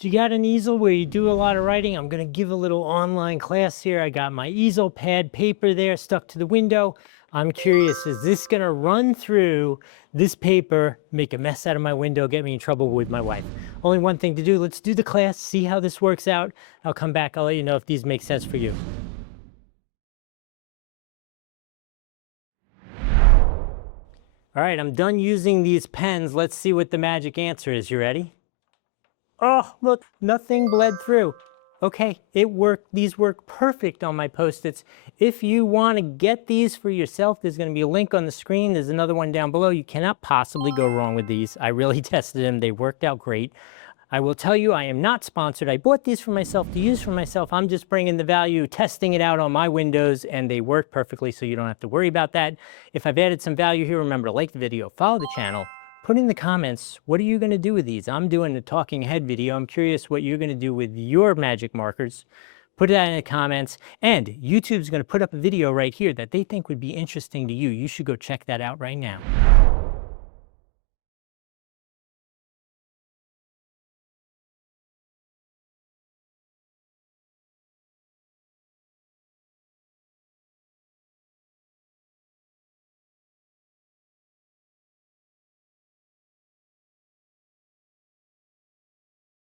You got an easel where you do a lot of writing? I'm going to give a little online class here. I got my easel pad paper there stuck to the window. I'm curious, is this going to run through this paper, make a mess out of my window, get me in trouble with my wife? Only one thing to do. Let's do the class, see how this works out. I'll come back. I'll let you know if these make sense for you. All right, I'm done using these pens. Let's see what the magic answer is. You ready? Oh, look, nothing bled through. Okay, it worked. These work perfect on my Post-its. If you want to get these for yourself, there's going to be a link on the screen. There's another one down below. You cannot possibly go wrong with these. I really tested them. They worked out great. I will tell you, I am not sponsored. I bought these for myself to use for myself. I'm just bringing the value, testing it out on my windows, and they work perfectly, so you don't have to worry about that. If I've added some value here, remember to like the video, follow the channel. Put in the comments, what are you going to do with these? I'm doing a talking head video. I'm curious what you're going to do with your magic markers. Put that in the comments. And YouTube's going to put up a video right here that they think would be interesting to you. You should go check that out right now.